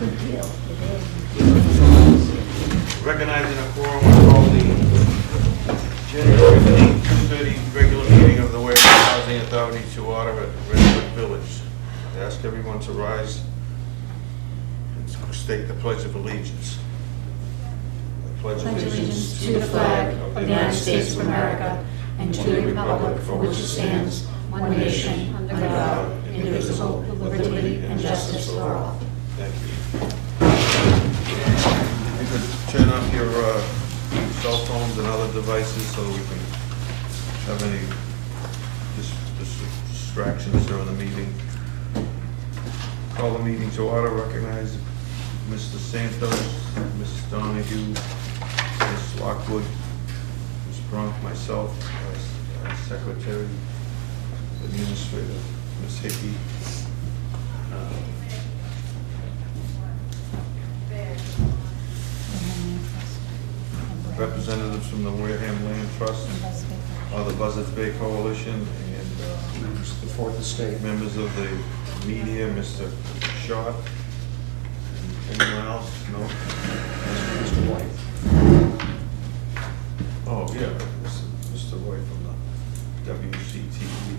Good deal. Recognizing a quorum, I call the January 15th, 2:30 regular meeting of the Wareham Housing Authority to order at Redwood Village. I ask everyone to rise and state the Pledge of Allegiance. I pledge Allegiance to the flag of the United States of America and to the republic for which it stands, one nation, under God, indivisible, with liberty and justice for all. Thank you. If you could turn off your cell phones and other devices so we can have any distractions during the meeting. Call the meeting to order. Recognize Mr. Santos, Ms. Donahue, Ms. Lockwood, Ms. Brunk, myself, as secretary, administrator, Ms. Hickey. Representatives from the Wareham Land Trust, the Buzzards Bay Coalition, and Members of the Fourth Estate. members of the media, Mr. Schott. Anyone else? No? Mr. White. Oh, yeah, Mr. White from the WCTV.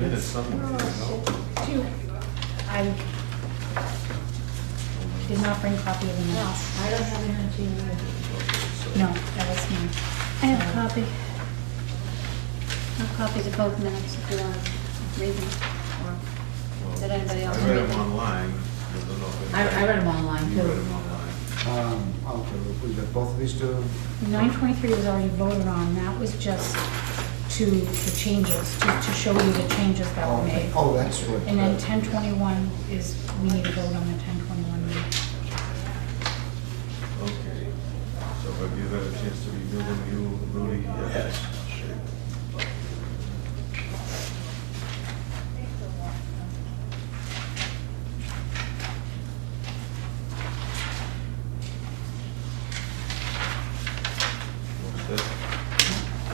Minutes somewhere, no? I did not bring a copy of the minutes. I don't have any. No, that was me. I have a copy. I have copies of both minutes if you want to read them. Or did anybody else I read read them them? online. I don't know if I anybody- read them online You read too. them online. Okay, we got both of these two. 923 was already voted on. That was just to the changes, to show you the changes that were made. Oh, that's what. And then 1021 is, we need to vote on the 1021 meeting. Okay. So have you had a chance to review them, you, Rudy? Yes. What's that?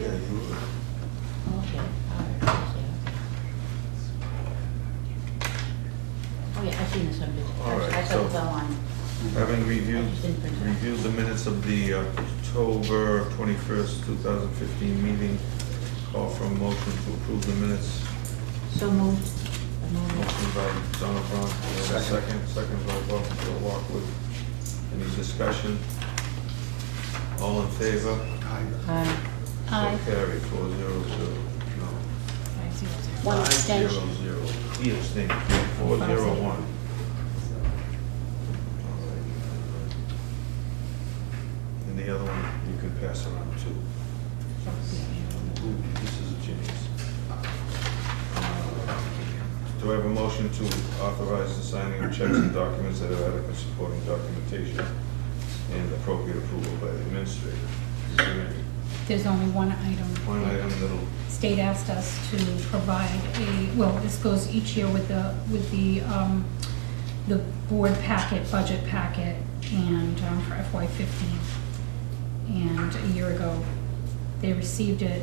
Yeah, you were. Oh, yeah, I've seen this one. All right, I so- thought it was on. Having reviewed, I just didn't print it. reviewed the minutes of the October 21st, 2015 meeting, call for a motion to approve the minutes. So moved. I moved. Motion by Donna Brown, second by Bill Lockwood. Any discussion? All in favor? Aye. Aye. So carried, 400, no. One 500. abstention. He abstained, 401. And the other one, you can pass around too. This is James. Do I have a motion to authorize the signing of checks and documents that have adequate supporting documentation and appropriate approval by the administrator? Is there any- There's only one item. One item that'll, State asked us to provide well, this goes each year with the board packet, budget packet, and for FY15. And a year ago, they received it,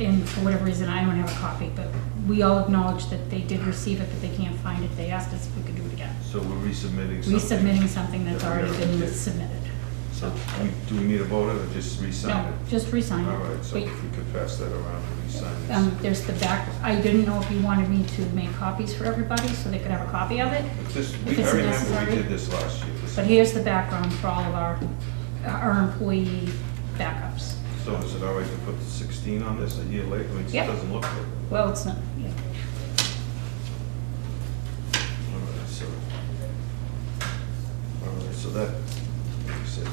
and for whatever reason, I don't have a copy, but we all acknowledge that they did receive it, but they can't find it. They asked us if we could do it again. so we're resubmitting something? Resubmitting something that's that we already already been did. submitted. So do we need to vote it or just re-sign No, it? just re-sign it. All right, so Wait. if we could pass that around and re-sign this. There's the back, I didn't know if you wanted me to make copies for everybody so they could have a copy of it. It's just, if I it's remember necessary. we did this last year. But here's the background for all of our employee backups. So is it all right to put 16 on this a year later? I mean, it Yep. doesn't look good. Well, it's not, yeah. All right, so that, like I said,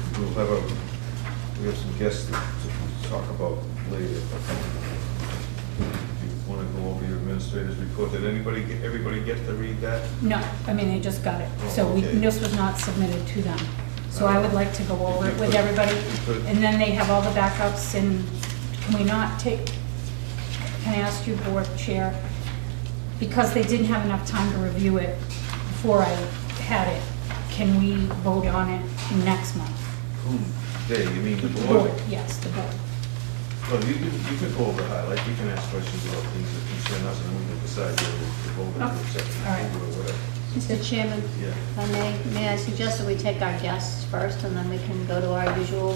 we have some guests to talk about later. If you want to go over your administrator's report, did everybody get to read that? No, I mean, they just got it. So Oh, okay. this was not submitted to them. So I would like to go over it with everybody. Good. And then they have all the backups, and can we not take, can I ask you, board chair, because they didn't have enough time to review it before I had it, can we vote on it next month? Who, They, you mean the board? Yes, the board. Well, you can go over highlights, you can ask questions about things that concern us, and we can decide whether to vote or Okay. accept All right. it or whatever. Mr. Chairman, Yeah. if I may I suggest that we take our guests first, and then we can go to our usual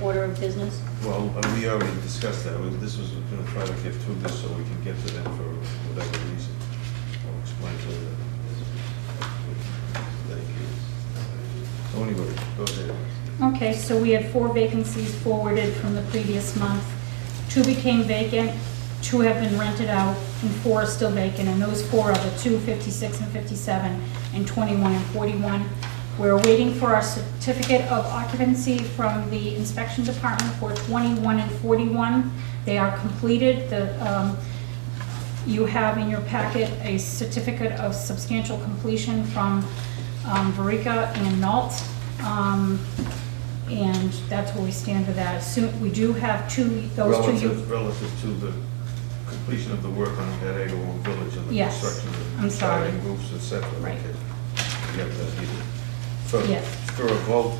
order of business? Well, we already discussed that. This was going to try to get through this so we can get to them for whatever reason. I'll explain to them. So anyway, go ahead. Okay, so we had 4 vacancies forwarded from the previous month. 2 became vacant, 2 have been rented out, and 4 are still vacant, and those 4 are the 2, 56 and 57, and 21 and 41. We're waiting for our certificate of occupancy from the inspection department for 21 and 41. They are completed. You have in your packet a certificate of substantial completion from Verica and Nault. And that's where we stand with that. Soon, we do have those two. Relative to the completion of the work on that Agawam Village and the Yes, construction I'm of sorry. siding, roofs, et cetera. Right. Okay. You have that either. Yes. For a vote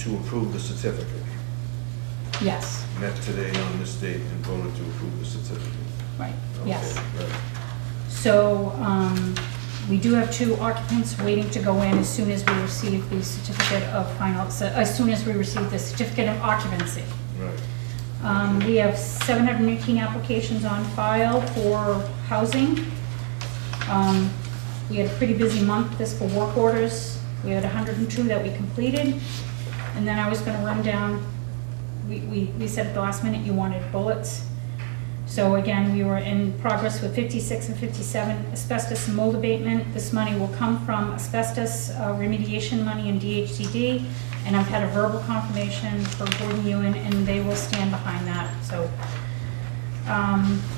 to approve the certificate, Yes, met today on this date and voted to approve the certificate. right, Okay, yes. right. So, we do have 2 occupants waiting to go in as soon as we receive the certificate of as soon as we receive the certificate of occupancy. Right. We have 718 applications on file for housing. We had a pretty busy month this for work orders. We had 102 that we completed. And then I was gonna run down, we said at the last minute you wanted bullets. So again, we were in progress with 56 and 57, asbestos and mold abatement. This money will come from asbestos remediation money and DHCD. And I've had a verbal confirmation for Gordon Ewan, and they will stand behind that. So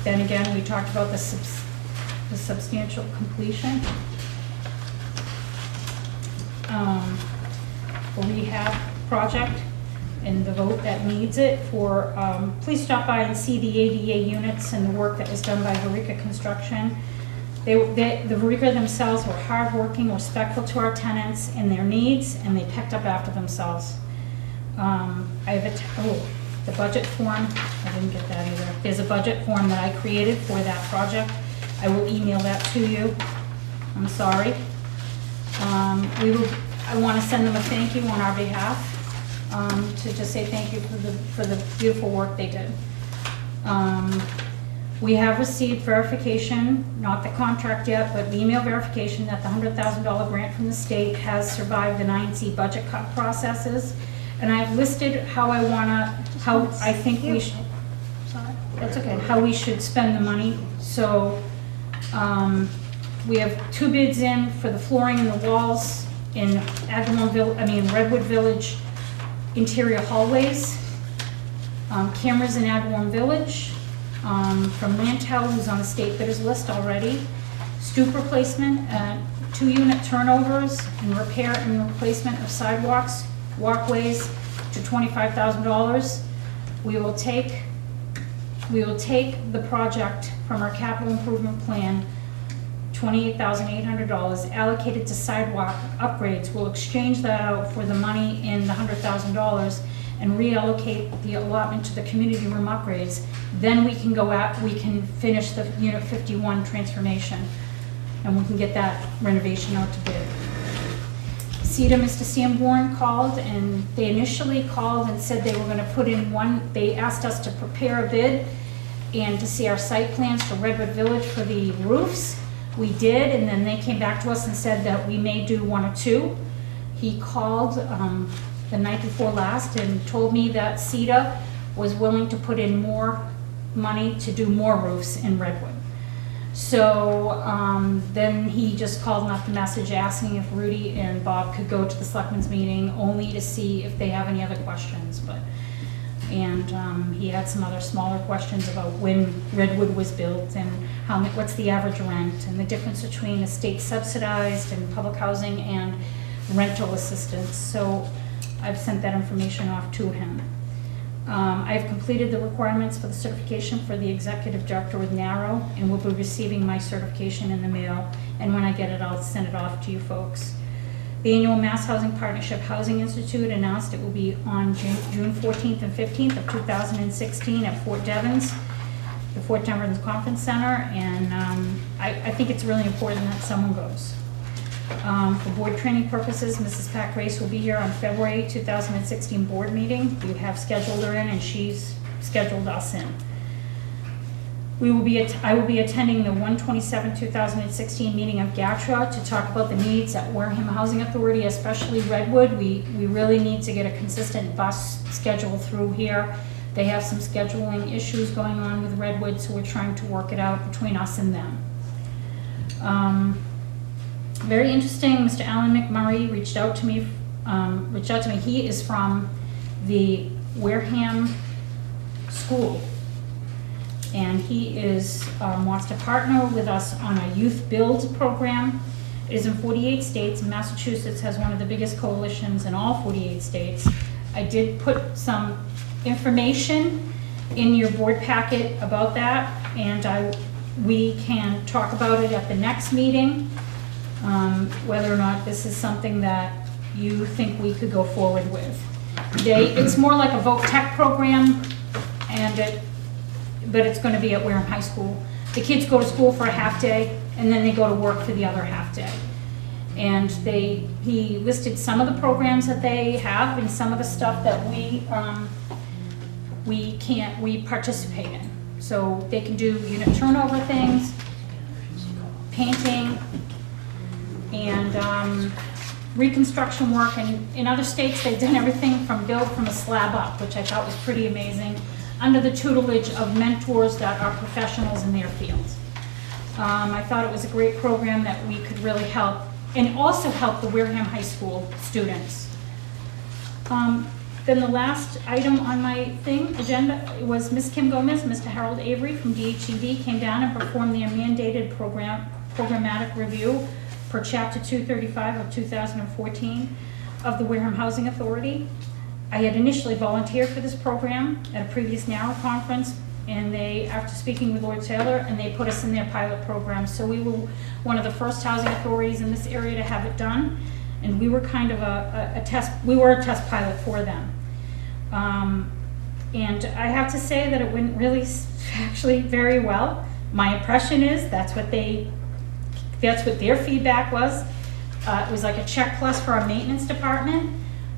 then again, we talked about the substantial completion. Rehab project and the vote that needs it for, please stop by and see the ADA units and the work that was done by Verica Construction. The Verica themselves were hardworking, respectful to our tenants and their needs, and they picked up after themselves. I have the budget form, I didn't get that either. There's a budget form that I created for that project. I will email that to you. I'm sorry. I want to send them a thank you on our behalf, to just say thank you for the beautiful work they did. We have received verification, not the contract yet, but the email verification that the $100,000 grant from the state has survived the 9C budget cut processes. And I've listed how I think we should, that's okay, how we should spend the money. So, we have 2 bids in for the flooring and the walls in Redwood Village interior hallways. Cameras in Agawam Village, from Lantel, who's on the state bidders list already. Stoop replacement, 2-unit turnovers and repair and replacement of sidewalks, walkways to $25,000. We will take the project from our capital improvement plan, $28,800 allocated to sidewalk upgrades. We'll exchange that out for the money in the $100,000 and reallocate the allotment to the community room upgrades. Then we can finish the Unit 51 transformation, and we can get that renovation out to bid. CETA, Mr. Sanborn called, and they initially called and said they were gonna put in they asked us to prepare a bid and to see our site plans for Redwood Village for the roofs. We did, and then they came back to us and said that we may do 1 or 2. He called the night before last and told me that CETA was willing to put in more money to do more roofs in Redwood. So then he just called and left a message asking if Rudy and Bob could go to the selectmen's meeting only to see if they have any other questions. And he had some other smaller questions about when Redwood was built and what's the average rent and the difference between the state subsidized and public housing and rental assistance. So I've sent that information off to him. I've completed the requirements for the certification for the executive director with Narrow, and will be receiving my certification in the mail. And when I get it, I'll send it off to you folks. The annual Mass Housing Partnership Housing Institute announced it will be on June 14th and 15th of 2016 at Fort Devens, the Fort Devens Conference Center, and I think it's really important that someone goes. For board training purposes, Mrs. Pat Grace will be here on February 2016 board meeting. We have scheduled her in, and she's scheduled us in. I will be attending the 1/27/2016 meeting of GATRA to talk about the needs at Wareham Housing Authority, especially Redwood. We really need to get a consistent bus schedule through here. They have some scheduling issues going on with Redwood, so we're trying to work it out between us and them. Very interesting, Mr. Alan McMurray reached out to me. He is from the Wareham School, and he wants to partner with us on a youth build program. It is in 48 states. Massachusetts has one of the biggest coalitions in all 48 states. I did put some information in your board packet about that, and we can talk about it at the next meeting, whether or not this is something that you think we could go forward with. It's more like a Voc Tech program, but it's going to be at Wareham High School. The kids go to school for a half day, and then they go to work for the other half day. And he listed some of the programs that they have and some of the stuff that we participate in. So they can do unit turnover things, painting, and reconstruction work. And in other states, they've done everything from build from a slab up, which I thought was pretty amazing, under the tutelage of mentors that are professionals in their fields. I thought it was a great program that we could really help, and also help the Wareham High School students. Then the last item on my agenda was Ms. Kim Gomez, Mr. Harold Avery from DHED came down and performed the mandated programmatic review per Chapter 235 of 2014 of the Wareham Housing Authority. I had initially volunteered for this program at a previous NARROW conference, and after speaking with Lord Taylor, and they put us in their pilot program. So we were one of the first housing authorities in this area to have it done, and we were kind of a test pilot for them. And I have to say that it went really actually very well. My impression is that's what their feedback was. It was like a check plus for our maintenance department,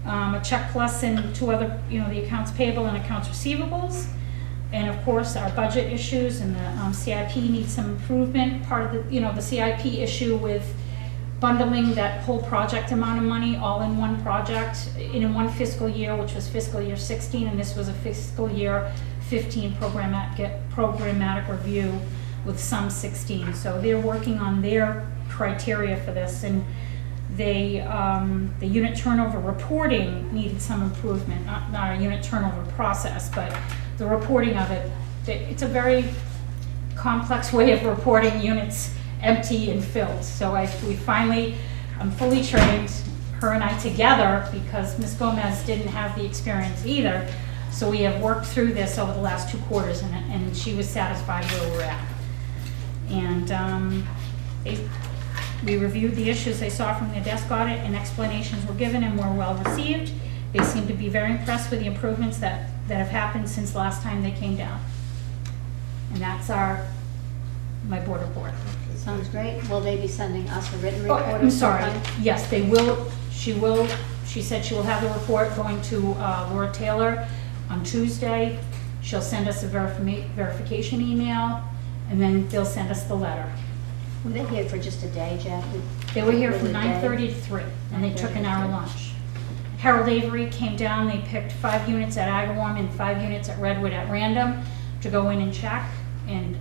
a check plus in two other, the accounts payable and accounts receivables. And of course, our budget issues and the CIP needs some improvement. Part of the CIP issue with bundling that whole project amount of money all in one project in one fiscal year, which was fiscal year 16, and this was a fiscal year 15 programmatic review with some 16. So they're working on their criteria for this, and the unit turnover reporting needed some improvement, not a unit turnover process, but the reporting of it. It's a very complex way of reporting units empty and filled. So I'm fully trained, her and I together, because Ms. Gomez didn't have the experience either. So we have worked through this over the last 2 quarters, and she was satisfied where we're at. And we reviewed the issues they saw from the desk audit, and explanations were given and were well received. They seem to be very impressed with the improvements that have happened since last time they came down. And that's my board report. Sounds great. Will they be sending us a written Oh, report? I'm sorry. Yes, they will. She said she will have the report going to Laura Taylor on Tuesday. She'll send us a verification email, and then they'll send us the letter. Were they here for just a day, Jackie? They were here from For the day? 9:30 to 3, and they took an hour lunch. Harold Avery came down. They picked 5 units at Agawam and 5 units at Redwood at random to go in and check. And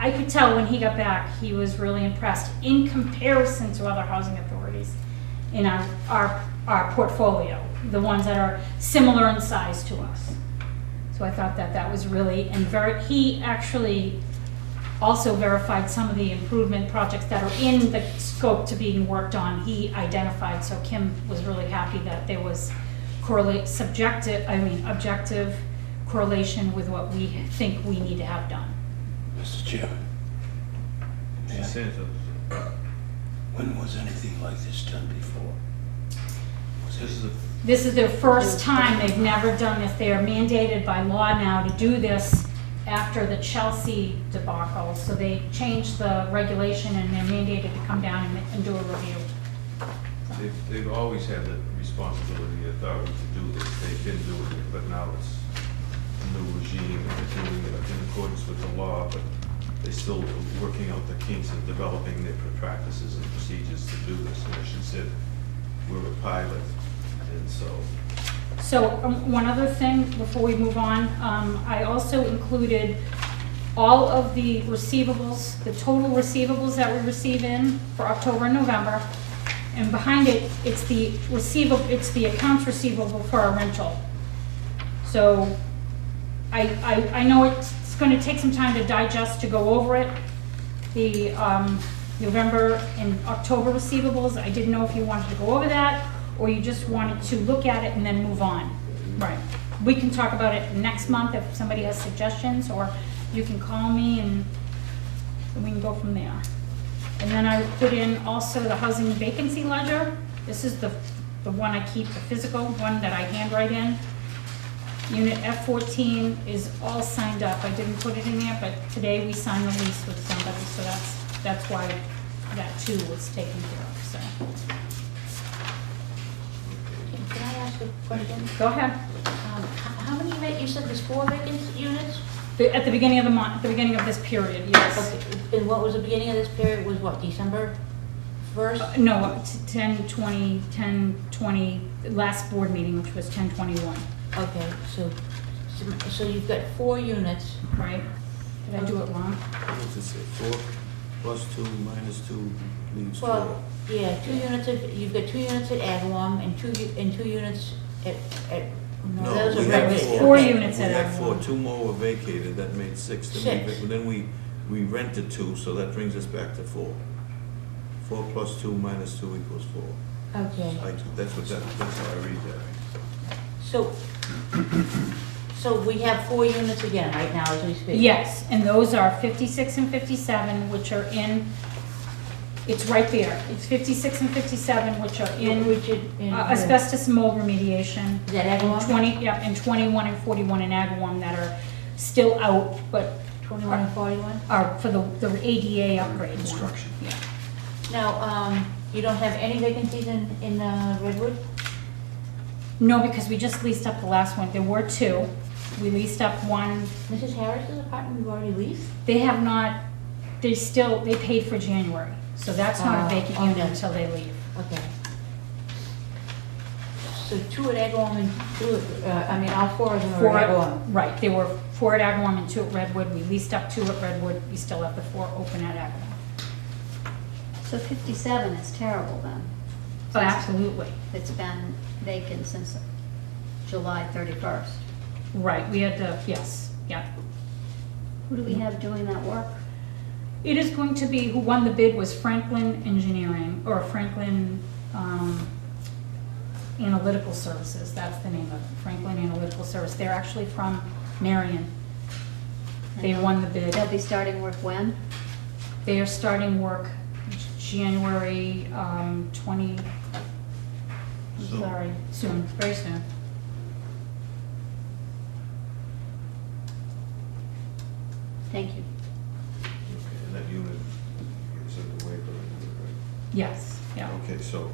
I could tell when he got back, he was really impressed in comparison to other housing authorities in our portfolio, the ones that are similar in size to us. So I thought that was really, and he actually also verified some of the improvement projects that are in the scope to being worked on. He identified, so Kim was really happy that there was objective correlation with what we think we need to have done. Mr. Chairman, She says when was anything like this done before? This is their first time, they've never done this, they are mandated by law now to do this after the Chelsea debacle, so they changed the regulation and they're mandated to come down and do a review. They've always had the responsibility, authority to do this, they've been doing it, but now it's a new regime, and they're doing it in accordance with the law, but they're still working out the kinks and developing their practices and procedures to do this, and as you said, we're a pilot, and so. So, one other thing before we move on, I also included all of the receivables, the total receivables that we receive in for October and November. And behind it, it's the accounts receivable for our rental. So, I know it's gonna take some time to digest, to go over it. The, November and October receivables, I didn't know if you wanted to go over that, or you just wanted to look at it and then move on. Right. We can talk about it next month if somebody has suggestions, or you can call me and we can go from there. And then I put in also the housing vacancy ledger. This is the one I keep, the physical one that I handwrite in. Unit F14 is all signed up. I didn't put it in there, but today we signed the lease with somebody, so that's why that too was taken care of, so. Can I ask a question? Go ahead. How many, you said there's 4 vacant units? At the beginning of the month, at the beginning of this period, yes. Okay, and what was the beginning of this period, was what, December 1st? No, 10/20, last board meeting, which was 10/21, Okay, so you've got 4 units. right? Did I do it wrong? What's it say, 4 plus 2 minus 2 leaves 4? Well, yeah, 2 units you've got 2 units at Agawam and 2 units at, no, those are we had regulated. 4 units We at had Agawam. 4, 2 more were vacated, that made 6. Then we rented 2, so that brings us back to 4. 4 plus 2 minus 2 equals 4. Okay, That's how I read that. so we have 4 units again right now as we speak? Yes, and those are 56 and 57, which are in, it's right there. It's 56 and 57, which are in asbestos mold remediation. Is that Agawam? 21 and 41 in Agawam that are still out, but 21 and 41? are for the ADA upgrade one. Construction. Yeah. Now, you don't have any vacancies in Redwood? No, because we just leased up the last one. There were 2. We leased up one. Mrs. Harris's apartment we've already leased? They have not, they paid for January. So that's not a vacant unit okay. until they leave. Okay. So 2 at Agawam and 2 at, all 4 of them are 4 at at, Agawam? right, there were 4 at Agawam and 2 at Redwood. We leased up 2 at Redwood. We still have the 4 open at Agawam. So 57 is terrible then. Oh, absolutely. It's been vacant since July 31st. Right, we had to, yes, yeah. Who do we have doing that work? It is going to be, who won the bid was Franklin Engineering, or Franklin Analytical Services. That's the name of it, Franklin Analytical Service. They're actually from Marion. They won the bid. They'll be starting work when? They are starting work January 20, Soon. sorry, soon, very soon. Thank you. Okay, and that unit is in the waiver, right? Yes, yeah. Okay, so,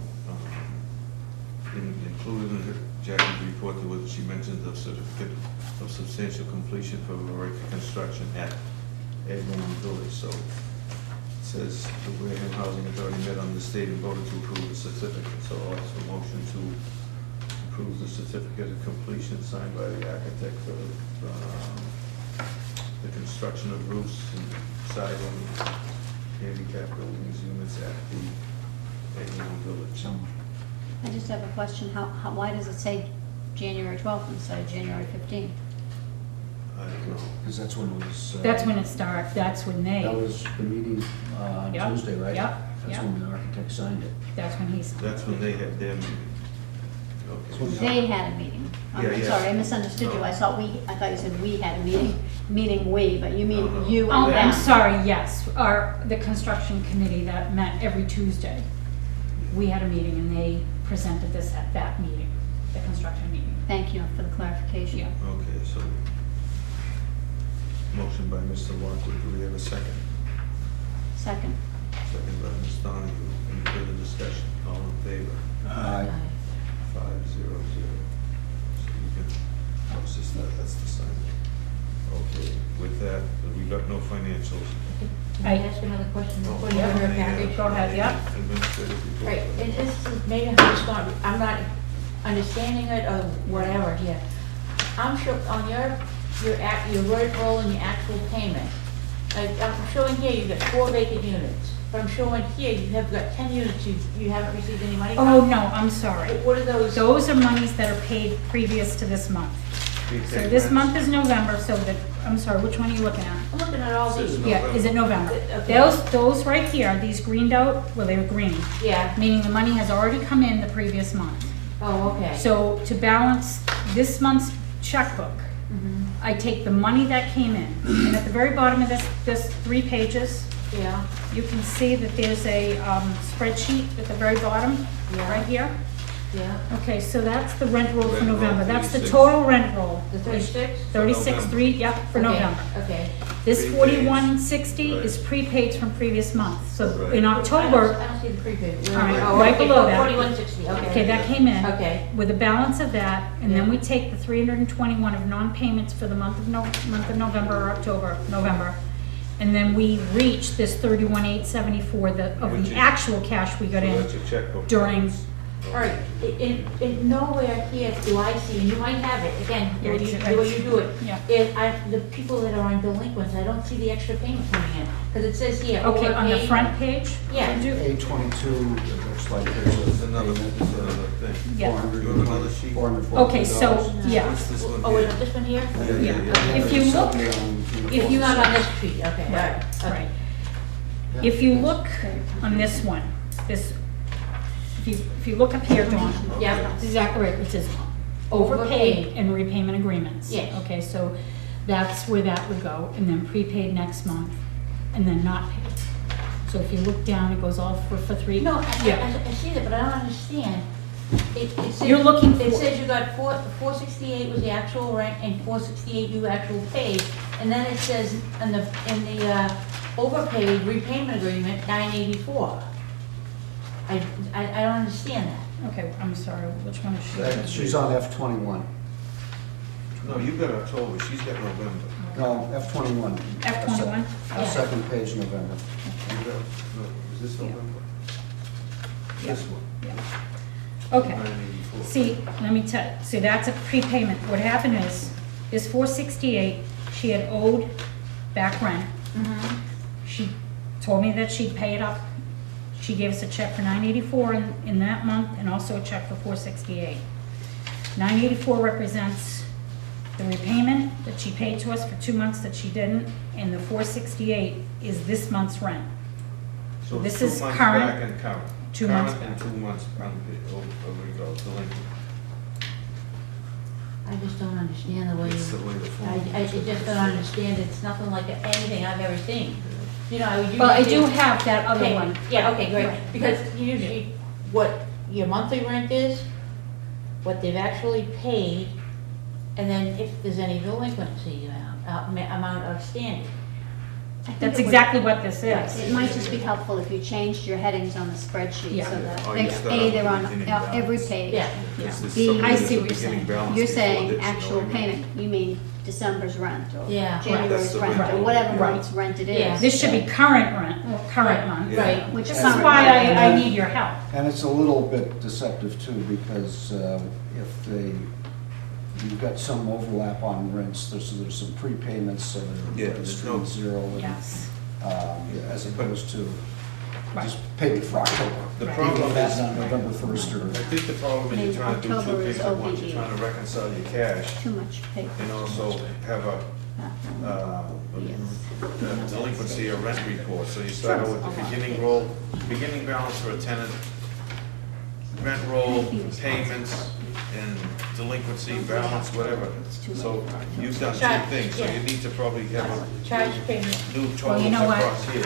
included in Jackie's report, she mentioned the certificate of substantial completion for Wareham construction at Agawam Village, so it says the Wareham Housing Authority met on the state and voted to approve the certificate, so I'll ask for a motion to approve the certificate of completion signed by the architect for the construction of roofs and siding, handicap buildings, units at the Agawam Village. I just have a question. Why does it say January 12th instead of January 15th? I don't know. Because that's when it was. That's when it starts, that's when they, That was the meeting on Yep, Tuesday, right? yep, That's yep. when the architect signed it. that's when he's, That's when they had their meeting. Okay. They had a meeting. Yeah, I'm yeah. sorry, I misunderstood you. I thought you said we had a meeting, meaning we, but you mean No, no. you oh, and I'm them. sorry, yes, the construction committee that met every Tuesday. We had a meeting and they presented this at that meeting, the construction meeting. Thank you for the clarification. Yeah. Okay, so, motion by Mr. Walker, do we have a second? Second. Second by Ms. Donahue, any further discussion, all in favor? Aye. 5-0-0. So you can process that, that's the sign. Okay, with that, we got no financials. Can I ask another question Oh, before you go to her package? Go ahead, yeah. Administrative report. Right, and this is maybe how it's going, I'm not understanding it or whatever here. I'm sure on your word roll and your actual payment, I'm showing here you've got 4 vacant units, but I'm showing here you have got 10 units you haven't received any money from. Oh, no, I'm sorry. What are those? Those are monies that are paid previous to this month. So Prepaid this rents. month is November, so that, I'm sorry, which one are you looking at? I'm looking at all Says these. no. Yeah, is it November? Okay. Those right here, these greened out, well, they're green, Yeah, meaning the money has already come in the previous month. oh, okay. So to balance this month's checkbook, Mhm. I take the money that came in, and at the very bottom of this 3 pages, Yeah, you can see that there's a spreadsheet at the very bottom, Yeah. right here. yeah. Okay, so that's the rent roll for Rent roll, November, that's the 36. total rent roll. The 36? 36, 3, yep, for Okay, November. Okay. This Prepaid. 4160 is Right. prepaid from previous month, so Right. in I October, don't see the prepaid. All right, Oh, right okay, below that. 4160, okay. okay, that came in. Okay, With a balance of that, and then Yeah. we take the 321 of non-payments for the month of November or October, November, and then we reach this 31,874 of Which the is- actual cash we got So in. that's your checkbook. during- all right, in nowhere here do I see, and you might have it, again, the way you do it. Yeah. The people that are on delinquents, I don't see the extra payment coming in, because it says here, Okay, on the overpaid. front page? Yeah. Did you- A22, it looks like there's There's a another, payment there's for another thing. Yeah. You want another sheet? Okay, so, yeah, What's this one Oh, wait, here? this one here? Yeah. If you look- If you're not on this sheet, okay, all right, okay. right. If you look on this one, if you look up here, Dawn, Yeah. that's exactly right, it says overpaid and repayment agreements. Yes. Okay, so that's where that would go, and then prepaid next month, and then not paid. So if you look down, it goes all for 3. No, Yeah. I see that, but I don't understand. It says. You're looking It for- says you got 468 was the actual rent and 468 you actual paid, and then it says in the overpaid repayment agreement, 984. I don't understand that. Okay, I'm sorry, which one is she? She's on F21. No, you got October, she's got November. No, F21. F21? Yeah. Second page, November. You got, no, is this Yeah. November? Yeah. This one? Yeah. Okay. 984. See, let me tell, see, that's a prepayment. What happened is, this 468, she had owed back rent. She told me that she'd pay it up. She gave us a check for 984 in that month, and also a check for 468. 984 represents the repayment that she paid to us for 2 months that she didn't, and the 468 is this month's rent. So This it's is 2 months current, back and current. 2 months Current and back. 2 months delinquent. I just don't understand the way It's the you, way the form. I just don't understand. It's nothing like anything I've ever seen. You know, I would usually. Well, I do have that other Okay, one. yeah, okay, great, Right. because usually what your monthly rent is, what they've actually paid, and then if there's any delinquency amount outstanding. I think That's it would- exactly what this Yes. is. It might just be helpful if you changed your headings on the spreadsheet Yeah. so that, Oh, you they- start A, out they're with on beginning every balance. page. Yeah, It's the B- summary I of see the what you're beginning saying. balance You're before saying this, you know actual what I mean? payment, you mean December's rent or Yeah, right. January's That's the rent rent. or whatever Right. month's rent it Yeah. is. This should be current rent, current month. Yeah. right. Which This is is current why rent. I need your help. And it's a little bit deceptive too, because if you've got some overlap on rents, there's some prepayments, so Yeah, they're there's no- street zero. and, Yes. As opposed to Right. just pay it for October. The Right. problem Even if that's is, on November 1st or. I think the problem is Maybe you're trying to do October two is things at once. OBE. You're trying to reconcile your cash Too much paper. and also have a delinquency or rent report. So you start out with the beginning balance for a tenant, rent roll, payments, and delinquency, balance, whatever. It's too late So for our you've done Charge, two things, so yeah. you need to probably have Charge payment, a new Well, you totals know what, across here.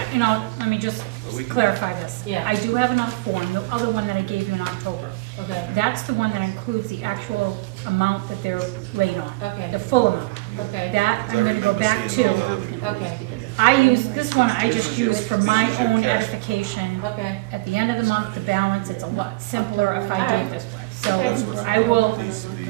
let me just But we can- clarify this. Yeah. I do have another form, the other one that I gave you in October. okay, That's the one that includes the actual amount that they're late on. Okay. The full amount. okay, That Because I I'm gonna go remember back seeing to. those other things. okay, I use, this one I just use for my This is your own cash. edification. okay. At the end of the month, the balance, it's a lot simpler if I do it this way. So That's what's- I will, needs to be-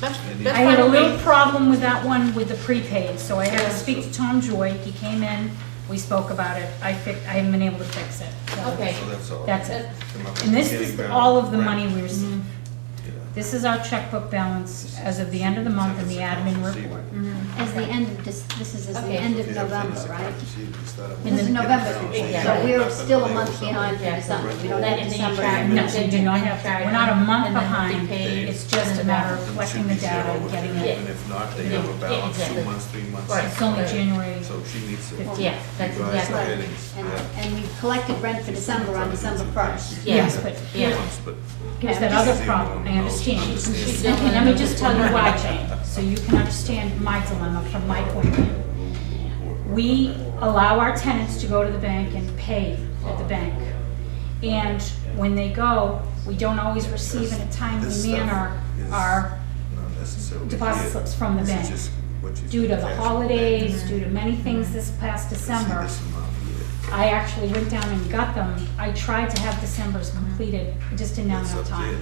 That's, And that's I had fine a with little me. problem with that one with the prepaid, so I had to speak to Tom Joy. He came in, we spoke about it. I haven't been able to fix it. So Okay. So that's all. That's it. Come up with And this beginning is balance, all of the rent. money we received. Yeah. This is our checkbook balance as of the end of the month in the admin report. As the end of this is as the Okay. end If of you have November, things to right? see, you start up In This is the- November, Yeah. so we're still a month behind for Yeah. December, we don't Then- have and then you December. charge- No, yet. we do not have, we're not a month And then they behind. pay- It's just a matter of It collecting should the be zero data and with getting it, it. and if not, they Yeah. have a balance, Yeah, 2 exactly. months, 3 months. Right. It's only Right. January. So she needs to. Yeah, that's revise the exactly. headings, And, yeah. and we collected rent for December on December 1st. Yeah. Yes, but Yeah. Once, but here's that other problem, I understand. And let me just tell you why, Jane, so you can understand my dilemma from my point of view. We allow our tenants to go to the bank and pay at the bank. And when they go, we don't always receive in a This timely stuff manner is our not necessarily deposit here. slips from the This is bank. just what you Due to the cash holidays, back. due to many things this past See December, this amount here. I actually went down and got them. I tried to have December's completed, I just didn't have That's enough up time. there.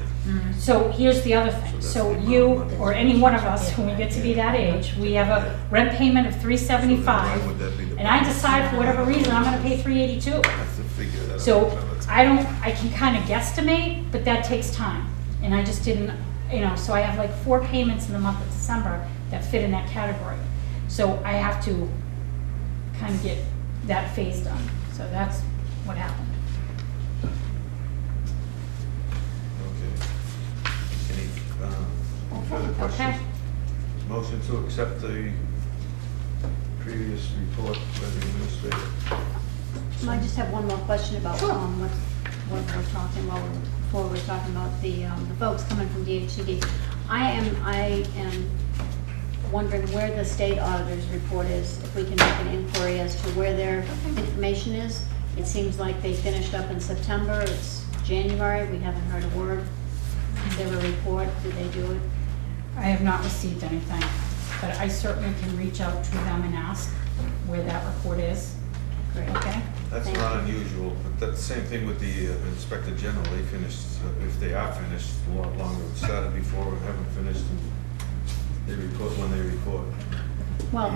So here's the other thing, so you, or any one of us, when we get to be that age, we have a rent payment of $375, So then why would that be the and I balance? decide for whatever reason, I'm gonna pay $382. I have to figure that out. So another time. I can kinda guesstimate, but that takes time, and I just didn't, so I have like 4 payments in the month of December that fit in that category. So I have to kinda get that phase done, so that's what happened. Okay. Any further Okay. questions? Motion to accept the previous report by the administrator. I just have one more question about, what we're talking about, before we're talking about the folks coming from DHCD. I am wondering where the state auditor's report is, if we can make an inquiry as to where their information is. It seems like they finished up in September, it's January, we haven't heard a word. Is there a report, did they do it? I have not received anything, but I certainly can reach out to them and ask where that report is, Great. okay? That's Thank not you. unusual, but that's the same thing with the inspector general, they finished, if they are finished, a lot longer, it started before, and haven't finished, and they report when they report. Well,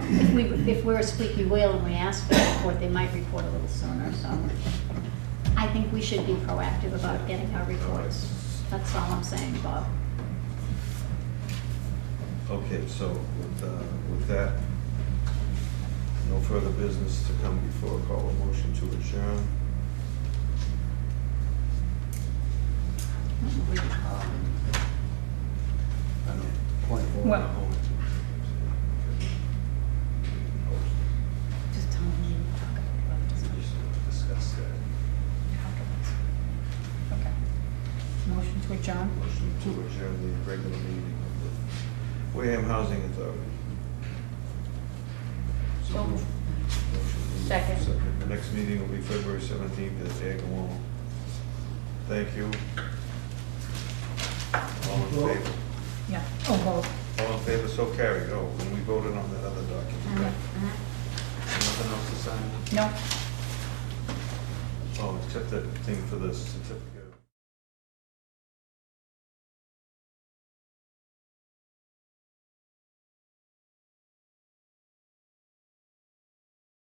if we're a squeaky wheel and we ask for a report, they might report a little sooner, so. I think we should be proactive about getting our reports. That's all I'm saying, Bob. Okay, so with that, no further business to come before I call a motion to adjourn. Point of order. Well, just tell me you talk about it Discuss that. afterwards. Okay. Motion to adjourn? Motion to adjourn the regular meeting of the Wareham Housing Authority. So moved. Motion. Second. The next meeting will be February 17th at Agawam. Thank you. All in favor? Yeah. Oh, both. All in favor, so carried. Oh, and we voted on that other document. Nothing else to sign? No. Oh, except that thing for this certificate.